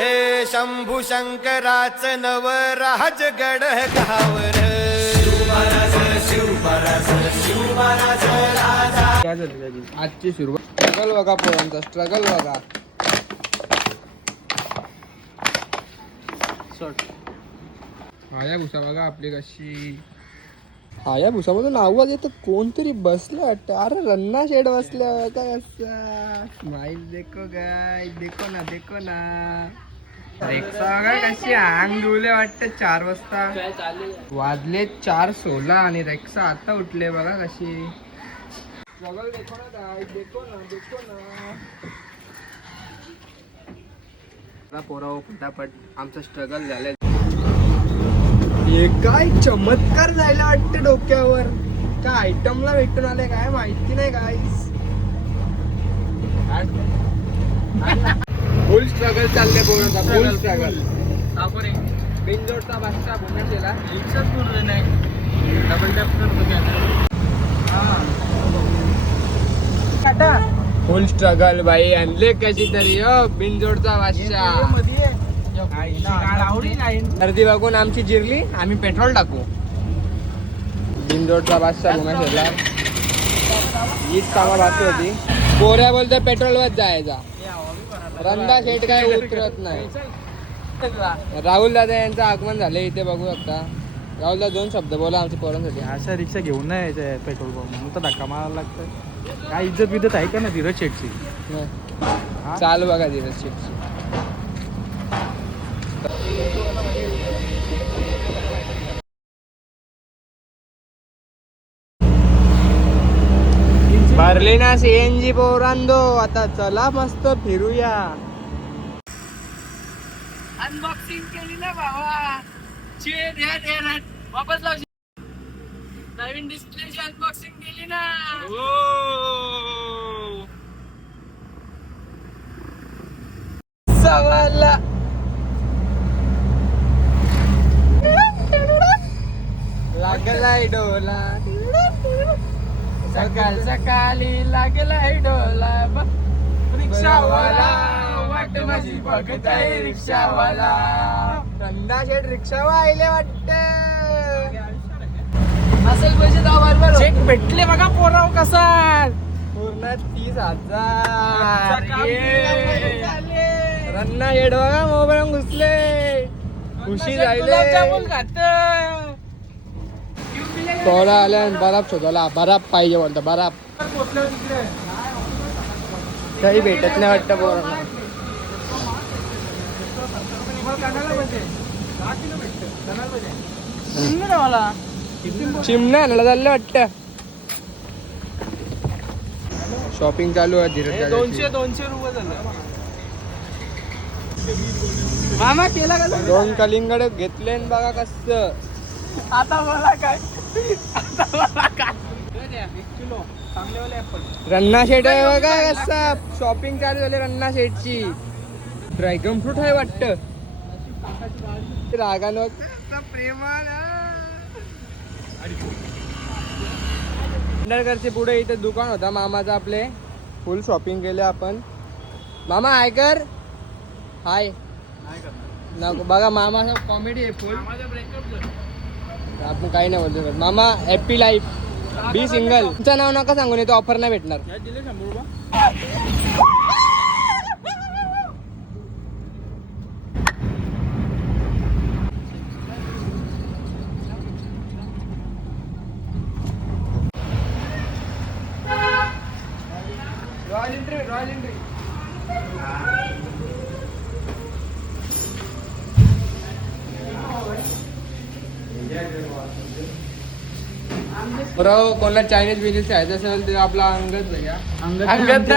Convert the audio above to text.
हे शंभू शंकराच नवराज गड गावर शिवराज राजा. काय झालं त्याची आजची सुरुवात स्ट्रगल बघा पोरांचा स्ट्रगल बघा. हायाबुसा बघा आपली कशी. हायाबुसामधून आवाज येतो कोणतरी बसलं वाटतं. अरे रन्ना शेड बसल्या काय असा स्माइल देखो गाय देखो ना रेक्सा बघा कशी अंग डुले वाटतं. 4 वाजता वाजले 4:16 आणि रेक्सा आता उठले बघा कशी. स्ट्रगल देखो ना गाय देखो ना पोराव फटाफट आमचं स्ट्रगल झालंय. हे काय चमत्कार झाला वाटतं डोक्यावर. काय आयटमला भेटून आले काय माहिती नाही गाईस. फुल स्ट्रगल चालले पोरांचा फुल स्ट्रगल. बिनजोडचा बादशाह पुन्हा केला पूर्ण नाही डबल टॅप करतो. फुल स्ट्रगल बाई आणले कशी तरी बिनजोडचा बादशाह. गर्दी बघून आमची जिरली आम्ही पेट्रोल टाकू. बिनजोडचा बादशाह पुन्हा केला. हीच कामा बाकी होती. पोऱ्या बोलते पेट्रोल वर जायचा. रंदा शेट काय उतरत नाही. राहुल दादा यांचं आगमन झालंय इथे बघू शकता. राहुल दादा 2 शब्द बोला आमच्या पोरांसाठी. अशा रिक्षा घेऊन नाही यायच्या पेट्रोल पंप म्हणून तर धक्का मारायला लागतं. काय इज्जत बिज्जत आहे का ना धीरज शेटची. चालू बघा धीरज शेटची. भरले ना CNG पोरांदो. आता चला मस्त फिरूया. अनबॉक्सिंग केली ना भावा. वापस लाव. नवीन डिस्प्लेची अनबॉक्सिंग केली ना. सवाला लागलाय डोला. सकाळ सकाळी लागलाय डोला. रिक्षावाला वाट माझी बघताय रिक्षावाला. रंदा शेट रिक्षा वाहिले वाटत. असेल पैसे 10 बरोबर चेक भेटले बघा पोराव कसा. पूर्ण 30,000. रन्ना शेट बघा मोबाईल घुसले. खुशी झाली. थोडा आल्या बराफ शोधायला. बराफ पाहिजे बोलतो बराफ. काही भेटत नाही वाटतं पोरांना. चिमण्या आणायला चाललं वाटतं. शॉपिंग चालू आहे धीरज. 200 रुपये झालं. मामा केला का 2 कलिंगड घेतले बघा कसं. आता मला काय. रन्ना शेट आहे बघा कसा. शॉपिंग चालू झाली रन्ना शेटची. ड्रॅगन फ्रूट आहे वाटतं. रागानं प्रेमानगरचे पुढे इथे दुकान होता मामाचा. आपले फुल शॉपिंग केले आपण. मामा हाय कर. हाय नको बघा मामा कॉमेडी आहे फुल. आपण काही नाही बोलतो मामा. हॅपी लाईफ बी सिंगल. तुमचं नाव नका सांगून येतो ऑफर नाही भेटणार. रॉयल एंट्री बरोबर. कोणाला चायनीज बिझनेस खायचं असेल तर आपला अंगद भैया. अंगद